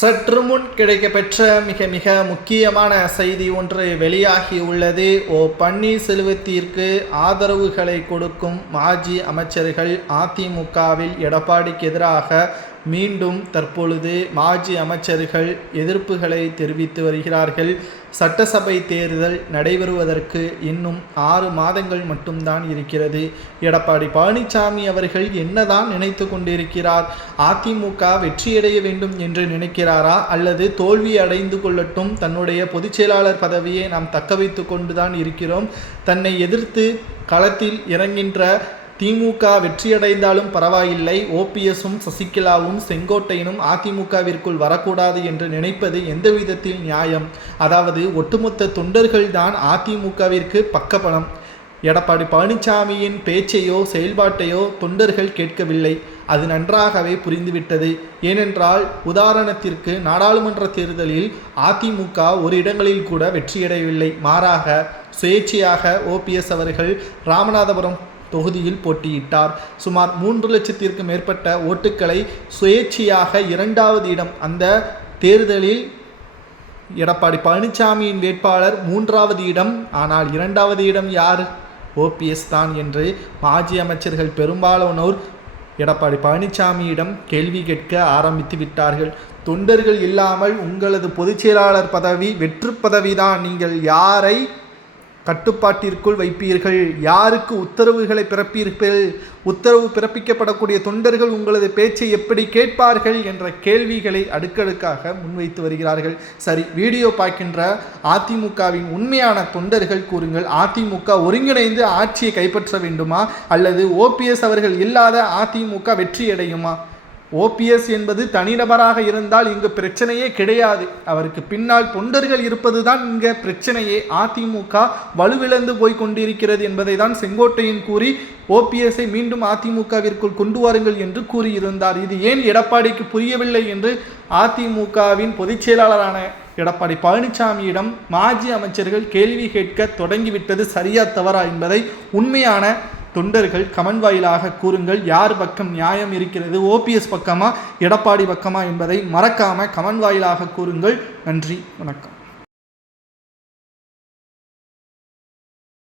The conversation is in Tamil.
சற்று முன் கிடைக்கப்பெற்ற மிக மிக முக்கியமான செய்தி ஒன்று வெளியாகியுள்ளது. பன்னீர்செல்வத்திற்கு ஆதரவுகளை கொடுக்கும் மாஜி அமைச்சர்கள் அதிமுகவில் எடப்பாடிக்கு எதிராக மீண்டும் தற்பொழுது மாஜி அமைச்சர்கள் எதிர்ப்புகளை தெரிவித்து வருகிறார்கள். சட்டசபை தேர்தல் நடைபெறுவதற்கு இன்னும் 6 மாதங்கள் மட்டும்தான் இருக்கிறது. எடப்பாடி பழனிசாமி அவர்கள் என்னதான் நினைத்து கொண்டிருக்கிறார்? அதிமுக வெற்றியடைய வேண்டும் என்று நினைக்கிறாரா, அல்லது தோல்வி அடைந்து கொள்ளட்டும், தன்னுடைய பொதுச் செயலாளர் பதவியை நாம் தக்க வைத்து கொண்டுதான் இருக்கிறோம், தன்னை எதிர்த்து களத்தில் இறங்கின்ற திமுக வெற்றியடைந்தாலும் பரவாயில்லை, ஓபிஎஸும் சசிகலாவும் செங்கோட்டையனும் அதிமுகவிற்குள் வரக்கூடாது என்று நினைப்பது எந்த விதத்தில் நியாயம்? அதாவது ஒட்டுமொத்த தொண்டர்கள் தான் அதிமுகவிற்கு பக்கபலம். எடப்பாடி பழனிசாமியின் பேச்சையோ செயல்பாட்டையோ தொண்டர்கள் கேட்கவில்லை. அது நன்றாகவே புரிந்துவிட்டது. ஏனென்றால் உதாரணத்திற்கு நாடாளுமன்ற தேர்தலில் அதிமுக ஒரு இடங்களில் கூட வெற்றியடையவில்லை. மாறாக சுயேட்சையாக ஓபிஎஸ் அவர்கள் ராமநாதபுரம் தொகுதியில் போட்டியிட்டார். சுமார் 3 லட்சத்திற்கு மேற்பட்ட ஓட்டுக்களை சுயேட்சையாக 2வது இடம். அந்த தேர்தலில் எடப்பாடி பழனிசாமியின் வேட்பாளர் 3வது இடம். ஆனால் 2வது இடம் யார்? ஓபிஎஸ் தான் என்று மாஜி அமைச்சர்கள் பெரும்பாலானோர் எடப்பாடி பழனிசாமியிடம் கேள்வி கேட்க ஆரம்பித்து விட்டார்கள். தொண்டர்கள் இல்லாமல் உங்களது பொதுச் செயலாளர் பதவி வெற்று பதவிதான். நீங்கள் யாரை கட்டுப்பாட்டிற்குள் வைப்பீர்கள்? யாருக்கு உத்தரவுகளை பிறப்பீர்கள்? உத்தரவு பிறப்பிக்கப்படக்கூடிய தொண்டர்கள் உங்களது பேச்சை எப்படி கேட்பார்கள் என்ற கேள்விகளை அடுக்கடுக்காக முன்வைத்து வருகிறார்கள். சரி, வீடியோ பார்க்கின்ற அதிமுகவின் உண்மையான தொண்டர்கள் கூறுங்கள். அதிமுக ஒருங்கிணைந்து ஆட்சியை கைப்பற்ற வேண்டுமா, அல்லது ஓபிஎஸ் அவர்கள் இல்லாத அதிமுக வெற்றியடையுமா? ஓபிஎஸ் என்பது தனிநபராக இருந்தால் இங்கு பிரச்சனையே கிடையாது. அவருக்கு பின்னால் தொண்டர்கள் இருப்பது தான் இங்கே பிரச்சனையே. அதிமுக வலுவிழந்து போய் கொண்டிருக்கிறது என்பதை தான் செங்கோட்டையன் கூறி ஓபிஎஸ்ஐ மீண்டும் அதிமுகவிற்குள் கொண்டு வாருங்கள் என்று கூறியிருந்தார். இது ஏன் எடப்பாடிக்கு புரியவில்லை என்று அதிமுகவின் பொதுச் செயலாளரான எடப்பாடி பழனிசாமியிடம் மாஜி அமைச்சர்கள் கேள்வி கேட்க தொடங்கிவிட்டது சரியா தவறா என்பதை உண்மையான தொண்டர்கள் கமெண்ட் வாயிலாக கூறுங்கள். யார் பக்கம் நியாயம் இருக்கிறது, ஓபிஎஸ் பக்கமா எடப்பாடி பக்கமா என்பதை மறக்காம கமெண்ட் வாயிலாக கூறுங்கள். நன்றி, வணக்கம்.